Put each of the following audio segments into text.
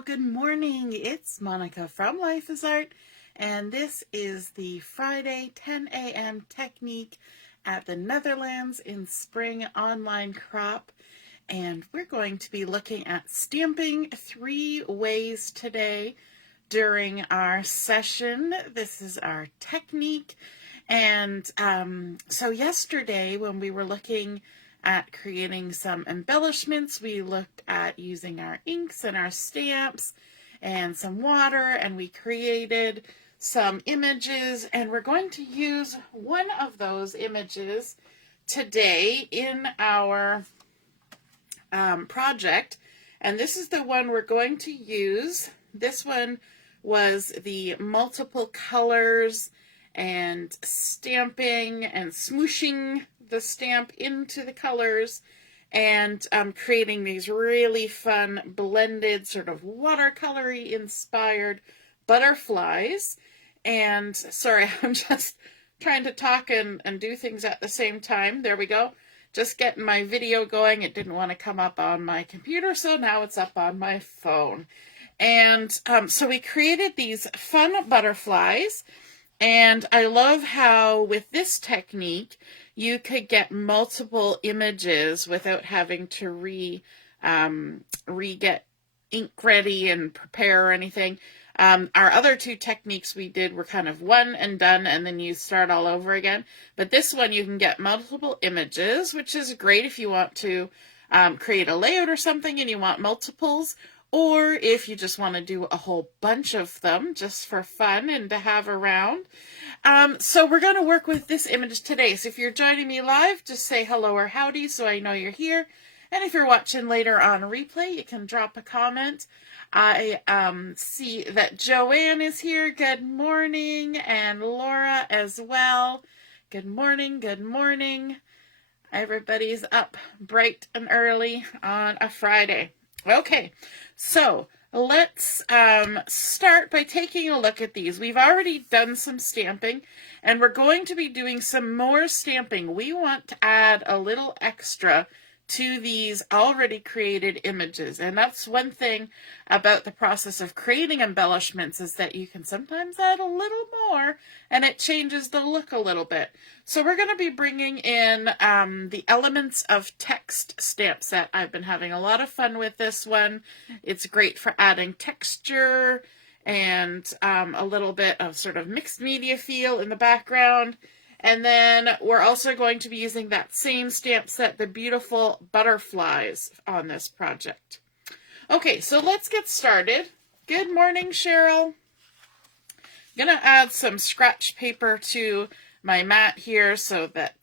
Well, good morning. It's Monica from Life is Art, and this is the Friday 10 a.m. technique at the Netherlands in Spring online crop. And we're going to be looking at stamping 3 ways today during our session. This is our technique. And so yesterday when we were looking at creating some embellishments, we looked at using our inks and our stamps and some water, and we created some images, and we're going to use one of those images today in our project, and this is the one we're going to use. This one was the multiple colors and stamping and smooshing the stamp into the colors and creating these really fun blended sort of watercolory inspired butterflies. And sorry, I'm just trying to talk and do things at the same time. There we go. Just getting my video going. It didn't want to come up on my computer, so now it's up on my phone. And so we created these fun butterflies, and I love how with this technique you could get multiple images without having to re-get ink ready and prepare or anything. Our other 2 techniques we did were kind of one and done, and then you start all over again. But this one you can get multiple images, which is great if you want to create a layout or something and you want multiples, or if you just want to do a whole bunch of them just for fun and to have around. So we're going to work with this image today. So if you're joining me live, just say hello or howdy so I know you're here. And if you're watching later on replay, you can drop a comment. I see that Joanne is here. Good morning. And Laura as well. Good morning. Good morning. Everybody's up bright and early on a Friday. Okay, so let's start by taking a look at these. We've already done some stamping, and we're going to be doing some more stamping. We want to add a little extra to these already created images. And that's one thing about the process of creating embellishments, is that you can sometimes add a little more and it changes the look a little bit. So we're going to be bringing in the Elements of Text stamp set. I've been having a lot of fun with this one. It's great for adding texture and a little bit of sort of mixed media feel in the background. And then we're also going to be using that same stamp set, the beautiful butterflies, on this project. Okay, so let's get started. Good morning, Cheryl. I'm going to add some scratch paper to my mat here so that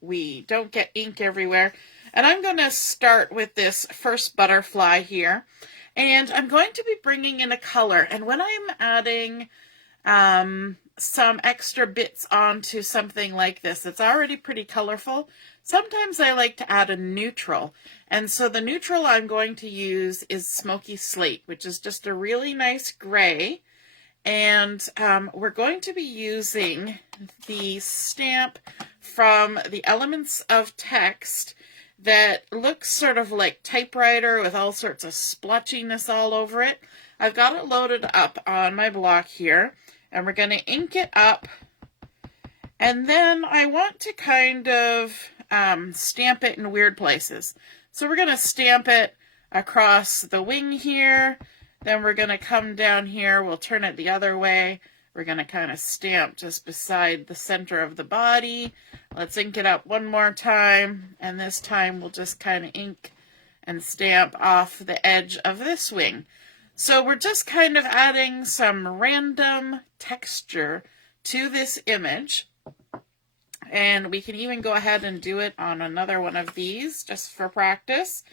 we don't get ink everywhere. And I'm going to start with this first butterfly here. And I'm going to be bringing in a color. And when I'm adding some extra bits onto something like this, it's already pretty colorful. Sometimes I like to add a neutral, and so the neutral I'm going to use is Smoky Slate, which is just a really nice gray. And we're going to be using the stamp from the Elements of Text that looks sort of like typewriter with all sorts of splotchiness all over it. I've got it loaded up on my block here, and we're going to ink it up. And then I want to kind of stamp it in weird places. So we're going to stamp it across the wing here. Then we're going to come down here. We'll turn it the other way. We're going to kind of stamp just beside the center of the body. Let's ink it up one more time. And this time we'll just kind of ink and stamp off the edge of this wing. So we're just kind of adding some random texture to this image. And we can even go ahead and do it on another one of these just for practice.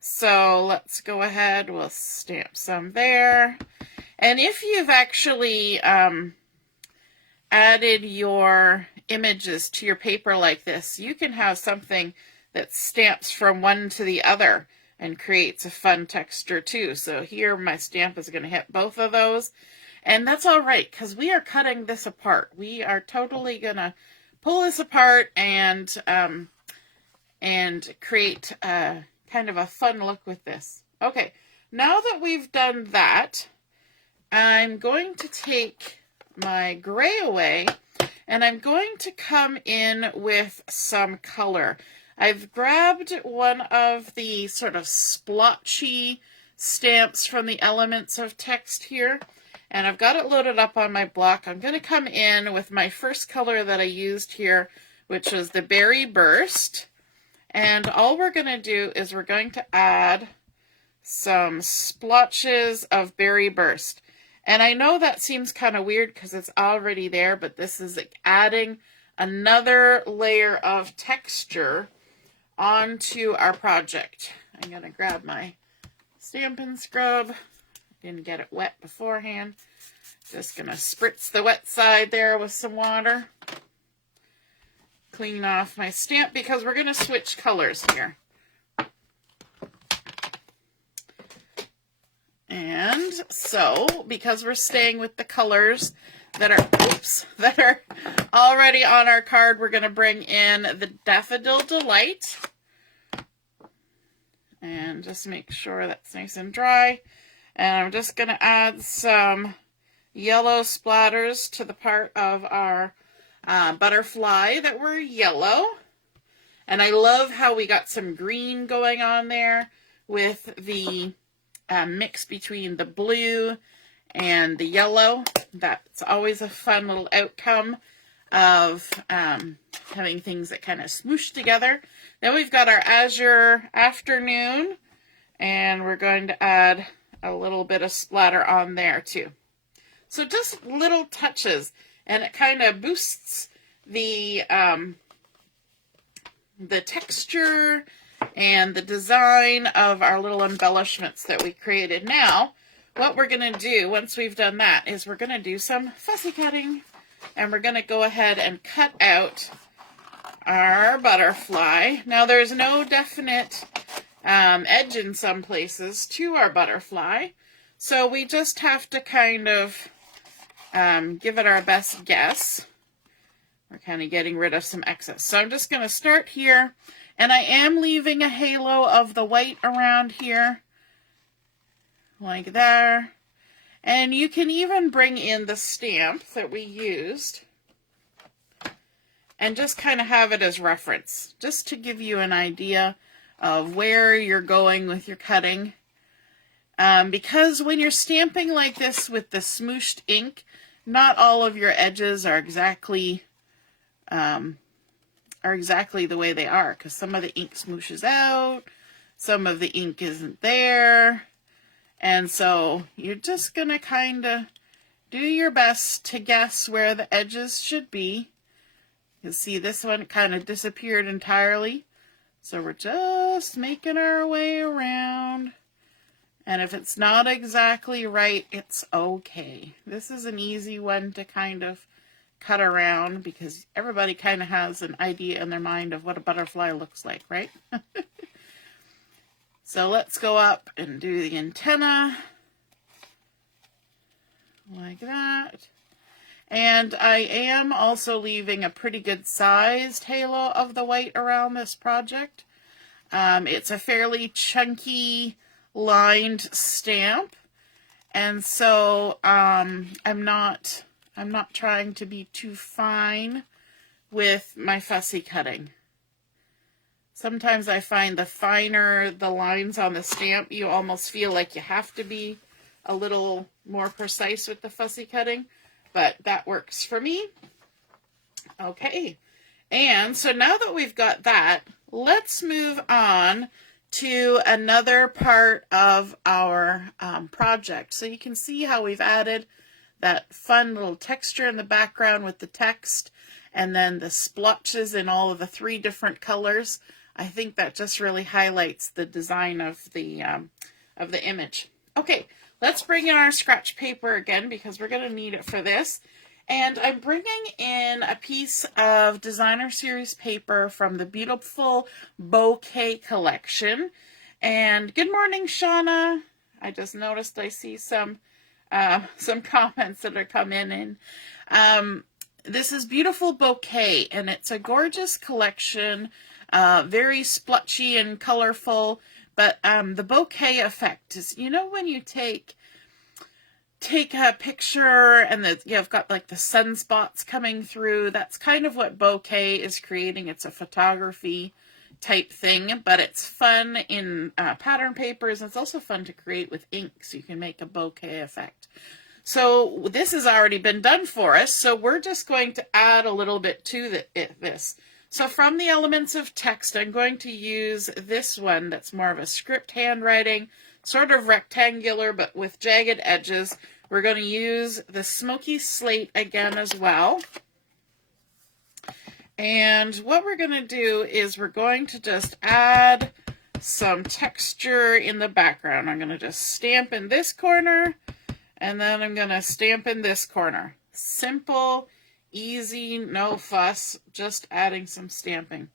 So let's go ahead, we'll stamp some there. And if you've actually added your images to your paper like this, you can have something that stamps from one to the other and creates a fun texture too. So here my stamp is going to hit both of those. And that's all right, because we are cutting this apart. We are totally going to pull this apart and create kind of a fun look with this. Okay, now that we've done that, I'm going to take my gray away and I'm going to come in with some color. I've grabbed one of the sort of splotchy stamps from the Elements of Text here, and I've got it loaded up on my block. I'm going to come in with my first color that I used here, which was the Berry Burst. And all we're going to do is we're going to add some splotches of Berry Burst. And I know that seems kind of weird because it's already there, but this is like adding another layer of texture onto our project. I'm going to grab my Stampin' Scrub. Didn't get it wet beforehand. Just going to spritz the wet side there with some water. Clean off my stamp because we're going to switch colors here. And so, because we're staying with the colors that are already on our card, we're going to bring in the Daffodil Delight. And just make sure that's nice and dry. And I'm just going to add some yellow splatters to the part of our butterfly that were yellow. And I love how we got some green going on there with the mix between the blue and the yellow. That's always a fun little outcome of having things that kind of smoosh together. Then we've got our Azure Afternoon, and we're going to add a little bit of splatter on there too. So just little touches, and it kind of boosts the texture and the design of our little embellishments that we created. Now, what we're going to do once we've done that is we're going to do some fussy cutting, and we're going to go ahead and cut out our butterfly. Now, there's no definite edge in some places to our butterfly, so we just have to kind of give it our best guess. We're kind of getting rid of some excess. So I'm just going to start here. And I am leaving a halo of the white around here, like there. And you can even bring in the stamp that we used and just kind of have it as reference, just to give you an idea of where you're going with your cutting. Because when you're stamping like this with the smooshed ink, not all of your edges are exactly the way they are, because some of the ink smooshes out, some of the ink isn't there, and so you're just gonna kind of do your best to guess where the edges should be. You see this one kind of disappeared entirely, so we're just making our way around, and if it's not exactly right, it's okay. This is an easy one to kind of cut around because everybody kind of has an idea in their mind of what a butterfly looks like, right? So let's go up and do the antenna like that. And I am also leaving a pretty good sized halo of the white around this project. It's a fairly chunky lined stamp, and so I'm not trying to be too fine with my fussy cutting. Sometimes I find the finer the lines on the stamp, you almost feel like you have to be a little more precise with the fussy cutting, but that works for me. Okay, and so now that we've got that, let's move on to another part of our project. So you can see how we've added that fun little texture in the background with the text, and then the splotches in all of the 3 different colors. I think that just really highlights the design of the image. Okay, let's bring in our scratch paper again because we're going to need it for this. And I'm bringing in a piece of designer series paper from the beautiful Bouquet collection. And good morning, Shauna. I just noticed I see some comments that are coming in. This is beautiful Bouquet, and it's a gorgeous collection, very splotchy and colorful, But the bokeh effect is, you know, when you take a picture and you've got like the sunspots coming through, that's kind of what bokeh is creating. It's a photography type thing, but it's fun in pattern papers. It's also fun to create with ink, so you can make a bokeh effect. So this has already been done for us, so we're just going to add a little bit to this. So from the elements of text, I'm going to use this one that's more of a script handwriting, sort of rectangular but with jagged edges. We're going to use the smoky slate again as well. And what we're going to do is we're going to just add some texture in the background. I'm going to just stamp in this corner, and then I'm going to stamp in this corner. Simple, easy, no fuss, just adding some stamping.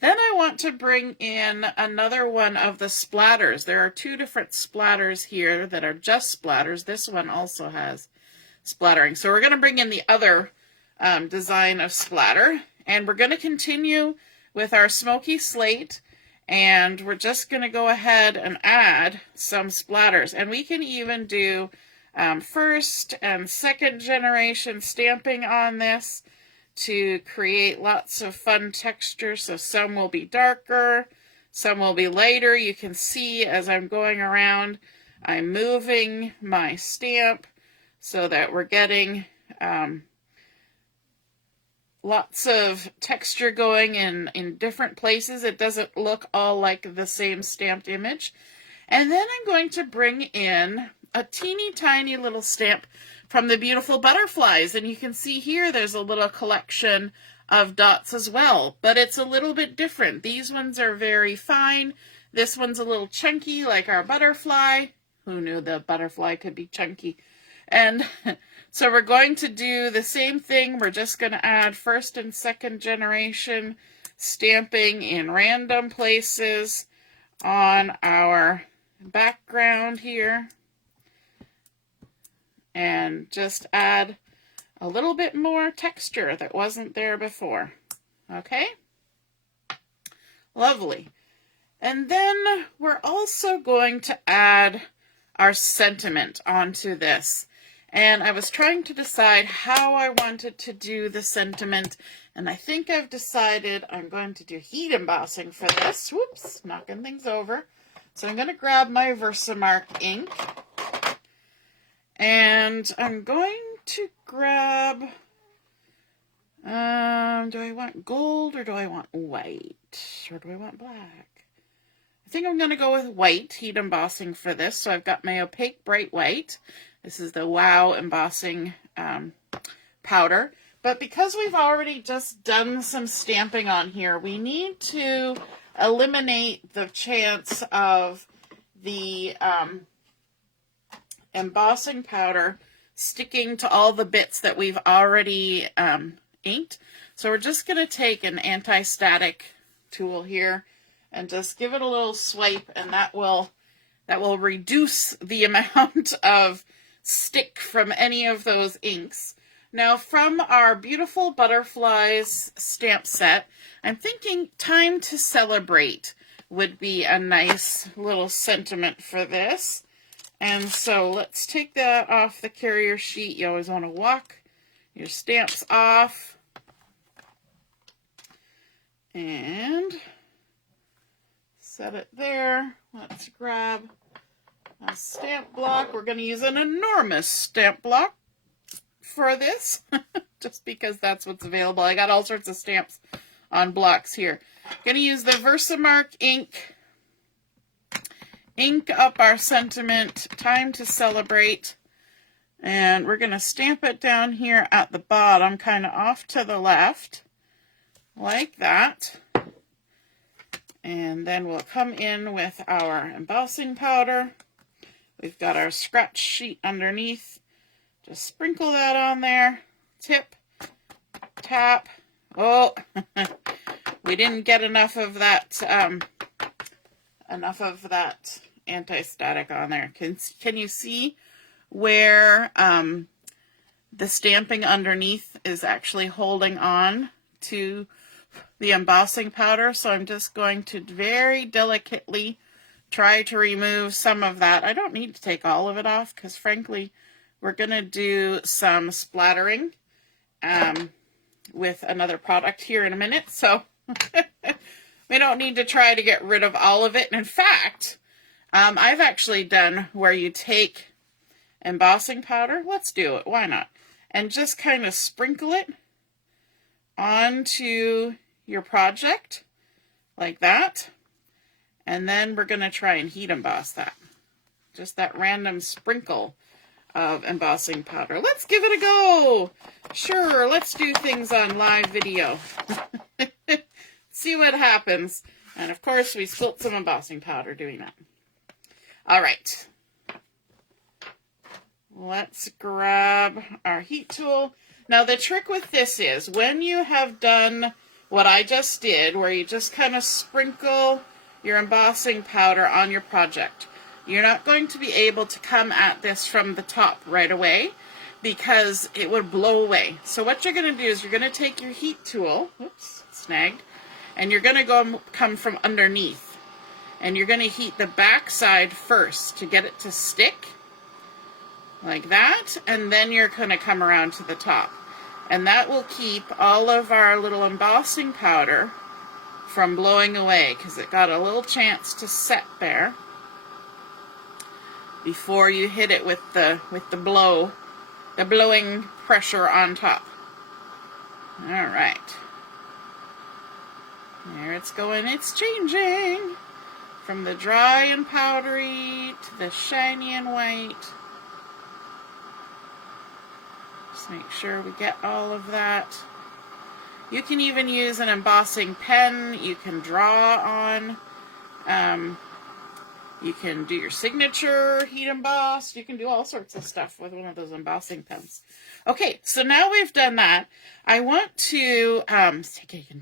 Then I want to bring in another one of the splatters. There are two different splatters here that are just splatters. This one also has splattering. So we're going to bring in the other design of splatter. And we're going to continue with our smoky slate, and we're just going to go ahead and add some splatters. And we can even do first and second generation stamping on this to create lots of fun texture. So some will be darker, some will be lighter. You can see as I'm going around, I'm moving my stamp so that we're getting lots of texture going in different places. It doesn't look all like the same stamped image. And then I'm going to bring in a teeny tiny little stamp from the beautiful butterflies. And you can see here there's a little collection of dots as well, but it's a little bit different. These ones are very fine. This one's a little chunky like our butterfly. Who knew the butterfly could be chunky? And so we're going to do the same thing. We're just going to add first and second generation stamping in random places on our background here. And just add a little bit more texture that wasn't there before. Okay? Lovely. And then we're also going to add our sentiment onto this. And I was trying to decide how I wanted to do the sentiment, and I think I've decided I'm going to do heat embossing for this. Whoops, knocking things over. So I'm going to grab my Versamark ink, and I'm going to grab, do I want gold or do I want white? Or do I want black? I think I'm going to go with white heat embossing for this. So I've got my opaque bright white. This is the Wow embossing powder. But because we've already just done some stamping on here, we need to eliminate the chance of the embossing powder sticking to all the bits that we've already inked. So we're just going to take an anti-static tool here and just give it a little swipe, and that will reduce the amount of stick from any of those inks. Now from our beautiful butterflies stamp set, I'm thinking Time to Celebrate would be a nice little sentiment for this. And so let's take that off the carrier sheet. You always want to walk your stamps off. And set it there. Let's grab a stamp block. We're going to use an enormous stamp block for this, just because that's what's available. I got all sorts of stamps on blocks here. Going to use the Versamark ink. Ink up our sentiment, Time to Celebrate. And we're going to stamp it down here at the bottom, kind of off to the left, like that. And then we'll come in with our embossing powder. We've got our scratch sheet underneath. Just sprinkle that on there. Tip, tap. Oh, we didn't get enough of that anti-static on there. Can you see where the stamping underneath is actually holding on to the embossing powder? So I'm just going to very delicately try to remove some of that. I don't need to take all of it off because frankly, we're going to do some splattering with another product here in a minute. So we don't need to try to get rid of all of it. And in fact, I've actually done where you take embossing powder. Let's do it. Why not? And just kind of sprinkle it onto your project like that. And then we're going to try and heat emboss that. Just that random sprinkle of embossing powder. Let's give it a go. Sure, let's do things on live video. See what happens. And of course, we spilt some embossing powder doing that. All right. Let's grab our heat tool. Now, the trick with this is when you have done what I just did, where you just kind of sprinkle your embossing powder on your project, you're not going to be able to come at this from the top right away because it would blow away. So what you're going to do is you're going to take your heat tool, oops, snagged, and you're going to come from underneath. And you're going to heat the back side first to get it to stick, like that, and then you're going to come around to the top. And that will keep all of our little embossing powder from blowing away because it got a little chance to set there before you hit it with the blowing pressure on top. All right. There it's going. It's changing from the dry and powdery to the shiny and white. Just make sure we get all of that. You can even use an embossing pen. You can draw on. You can do your signature, heat emboss. You can do all sorts of stuff with one of those embossing pens. Okay, so now we've done that. I want to, you can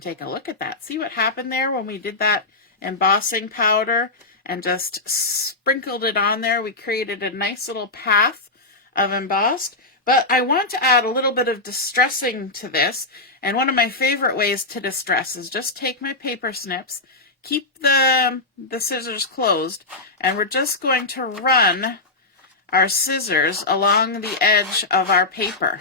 take a look at that. See what happened there when we did that embossing powder and just sprinkled it on there. We created a nice little path of embossed. But I want to add a little bit of distressing to this. And one of my favorite ways to distress is just take my paper snips, keep the scissors closed, and we're just going to run our scissors along the edge of our paper.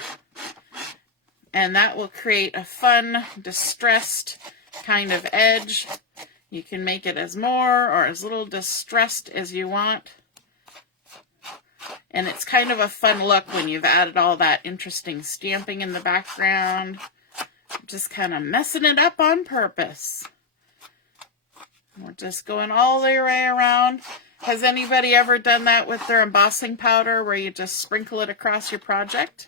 And that will create a fun, distressed kind of edge. You can make it as more or as little distressed as you want. And it's kind of a fun look when you've added all that interesting stamping in the background. Just kind of messing it up on purpose. We're just going all the way around. Has anybody ever done that with their embossing powder where you just sprinkle it across your project?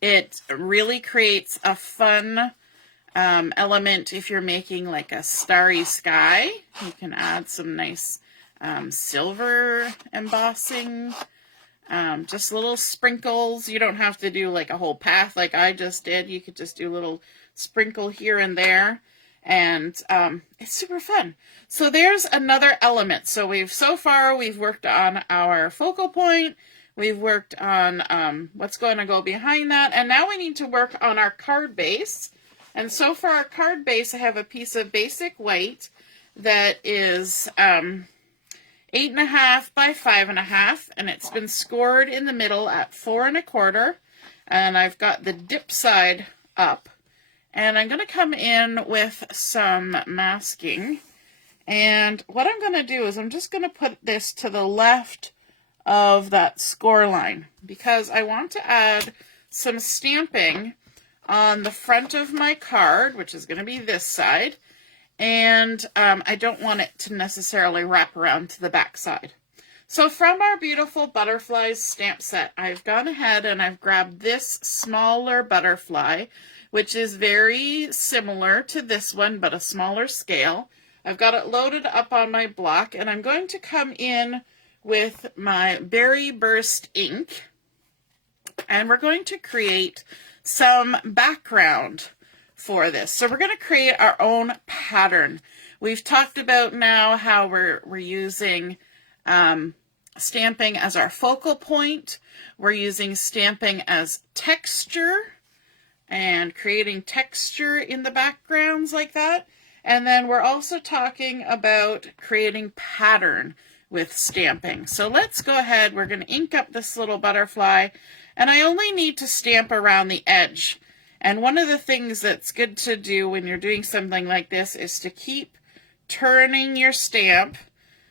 It really creates a fun element if you're making like a starry sky. You can add some nice silver embossing, just little sprinkles. You don't have to do like a whole path like I just did. You could just do a little sprinkle here and there, and it's super fun. So there's another element. So so far we've worked on our focal point, we've worked on what's going to go behind that, and now we need to work on our card base. And so for our card base, I have a piece of basic white that is 8.5 by 5.5, and it's been scored in the middle at 4 1/4, and I've got the dip side up. And I'm going to come in with some masking, and what I'm going to do is I'm just going to put this to the left of that score line because I want to add some stamping on the front of my card, which is going to be this side. And I don't want it to necessarily wrap around to the back side. So from our beautiful butterflies stamp set, I've gone ahead and I've grabbed this smaller butterfly, which is very similar to this one, but a smaller scale. I've got it loaded up on my block, and I'm going to come in with my Berry Burst ink, and we're going to create some background for this. So we're going to create our own pattern. We've talked about now how we're using stamping as our focal point. We're using stamping as texture and creating texture in the backgrounds like that. And then we're also talking about creating pattern with stamping. So let's go ahead. We're going to ink up this little butterfly, and I only need to stamp around the edge. And one of the things that's good to do when you're doing something like this is to keep turning your stamp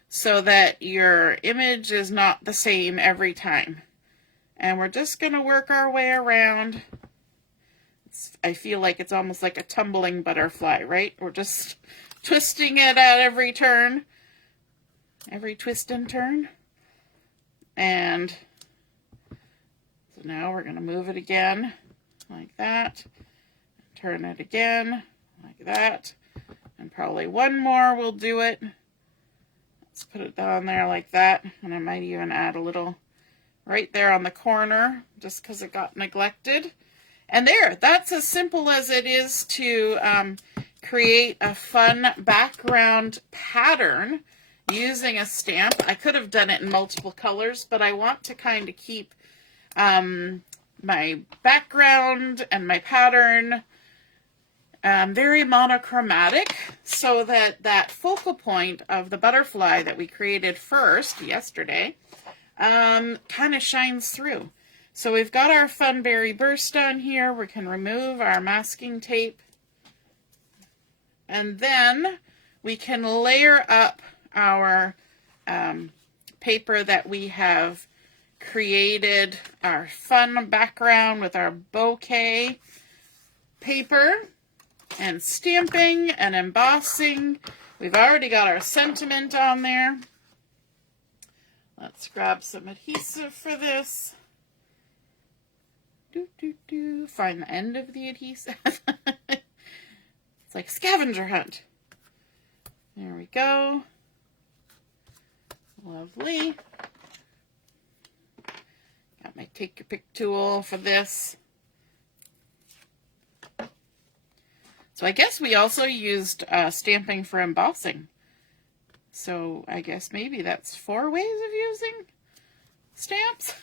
so that your image is not the same every time. And we're just going to work our way around. I feel like it's almost like a tumbling butterfly, right? We're just twisting it at every turn, every twist and turn. And so now we're going to move it again like that. Turn it again like that. And probably one more will do it. Let's put it down there like that. And I might even add a little right there on the corner just because it got neglected. And there, that's as simple as it is to create a fun background pattern using a stamp. I could have done it in multiple colors, but I want to kind of keep my background and my pattern very monochromatic so that that focal point of the butterfly that we created first yesterday kind of shines through. So we've got our Fun Berry Burst on here. We can remove our masking tape. And then we can layer up our paper that we have created, our fun background with our bouquet paper and stamping and embossing. We've already got our sentiment on there. Let's grab some adhesive for this. Find the end of the adhesive. It's like scavenger hunt. There we go. Lovely. Got my take your pick tool for this. So I guess we also used stamping for embossing. So I guess maybe that's 4 ways of using stamps.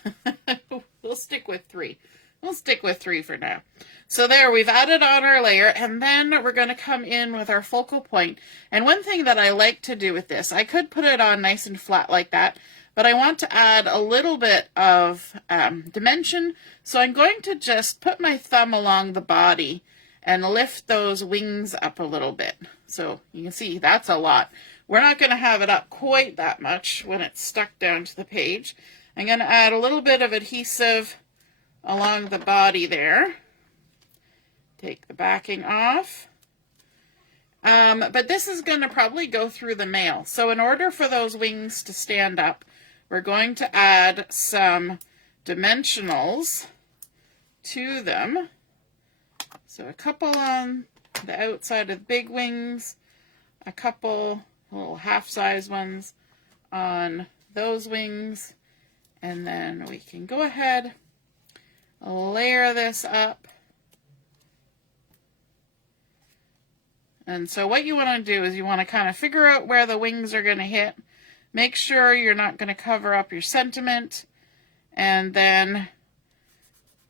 We'll stick with 3. We'll stick with 3 for now. So there, we've added on our layer, and then we're going to come in with our focal point. And one thing that I like to do with this, I could put it on nice and flat like that, but I want to add a little bit of dimension. So I'm going to just put my thumb along the body and lift those wings up a little bit. So you can see that's a lot. We're not going to have it up quite that much when it's stuck down to the page. I'm going to add a little bit of adhesive along the body there. Take the backing off. But this is going to probably go through the nail. So in order for those wings to stand up, we're going to add some dimensionals to them. So a couple on the outside of the big wings, a couple little half-size ones on those wings, and then we can go ahead, layer this up. And so what you want to do is you want to kind of figure out where the wings are going to hit. Make sure you're not going to cover up your sentiment. And then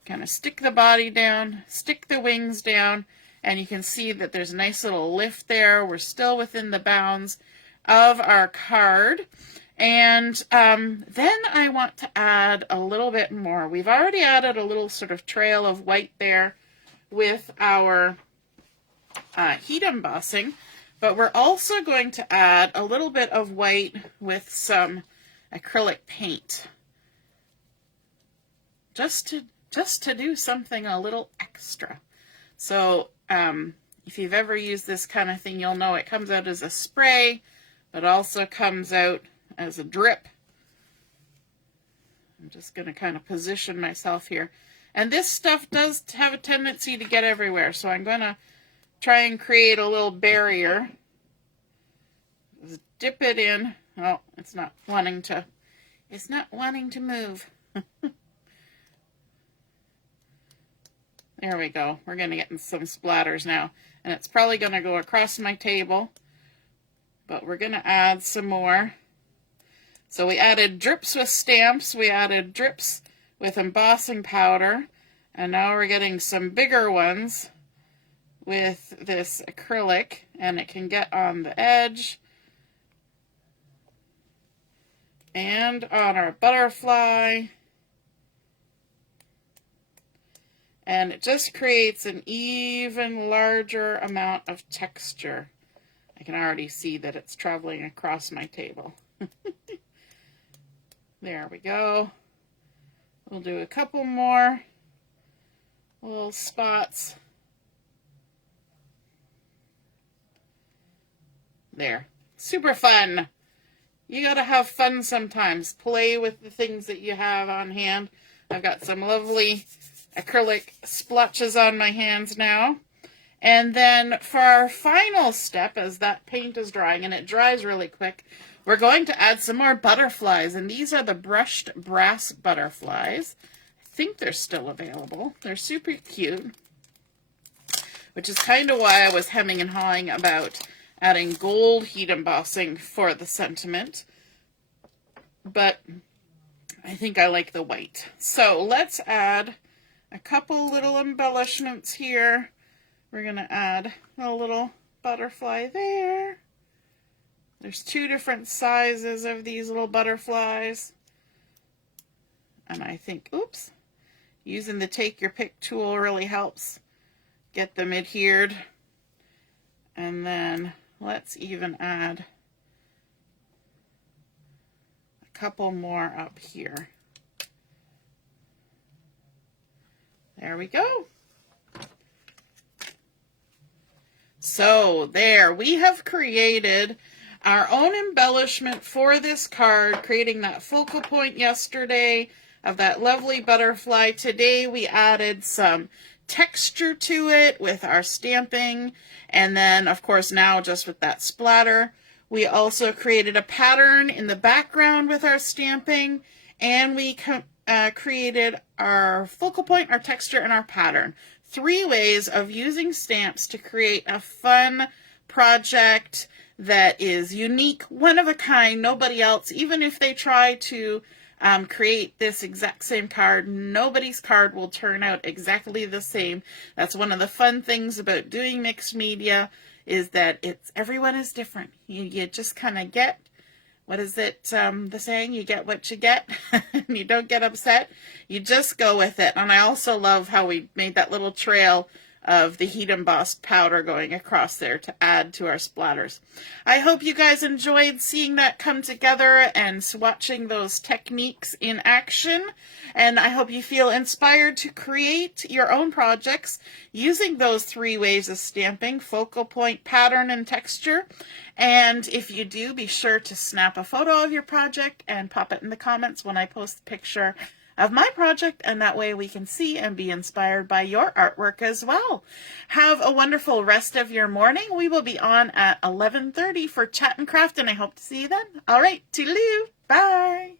kind of stick the body down, stick the wings down, and you can see that there's a nice little lift there. We're still within the bounds of our card. And then I want to add a little bit more. We've already added a little sort of trail of white there with our heat embossing, but we're also going to add a little bit of white with some acrylic paint. Just to do something a little extra. So if you've ever used this kind of thing, you'll know it comes out as a spray, but also comes out as a drip. I'm just going to kind of position myself here. And this stuff does have a tendency to get everywhere, so I'm going to try and create a little barrier. Just dip it in. Oh, it's not wanting to move. There we go. We're going to get some splatters now. And it's probably going to go across my table. But we're going to add some more. So we added drips with stamps. We added drips with embossing powder. And now we're getting some bigger ones with this acrylic, and it can get on the edge and on our butterfly. And it just creates an even larger amount of texture. I can already see that it's traveling across my table. There we go. We'll do a couple more little spots. There. Super fun. You gotta have fun sometimes. Play with the things that you have on hand. I've got some lovely acrylic splotches on my hands now. And then for our final step, as that paint is drying, and it dries really quick, we're going to add some more butterflies. And these are the brushed brass butterflies. I think they're still available. They're super cute, which is kind of why I was hemming and hawing about adding gold heat embossing for the sentiment. But I think I like the white. So let's add a couple little embellishments here. We're going to add a little butterfly there. There's two different sizes of these little butterflies. And I think, oops, using the take your pick tool really helps get them adhered. And then let's even add a couple more up here. There we go. So there, we have created our own embellishment for this card, creating that focal point yesterday of that lovely butterfly. Today we added some texture to it with our stamping, and then of course now just with that splatter. We also created a pattern in the background with our stamping, and we created our focal point, our texture, and our pattern. 3 ways of using stamps to create a fun project that is unique, one of a kind, nobody else. Even if they try to create this exact same card, nobody's card will turn out exactly the same. That's one of the fun things about doing mixed media, is that everyone is different. You just kind of get, what is it, the saying, you get what you get, and you don't get upset. You just go with it. And I also love how we made that little trail of the heat embossed powder going across there to add to our splatters. I hope you guys enjoyed seeing that come together and watching those techniques in action. And I hope you feel inspired to create your own projects using those 3 ways of stamping: focal point, pattern, and texture. And if you do, be sure to snap a photo of your project and pop it in the comments when I post the picture of my project, and that way we can see and be inspired by your artwork as well. Have a wonderful rest of your morning. We will be on at 11:30 for Chat and Craft, and I hope to see you then. All right, toodaloo. Bye.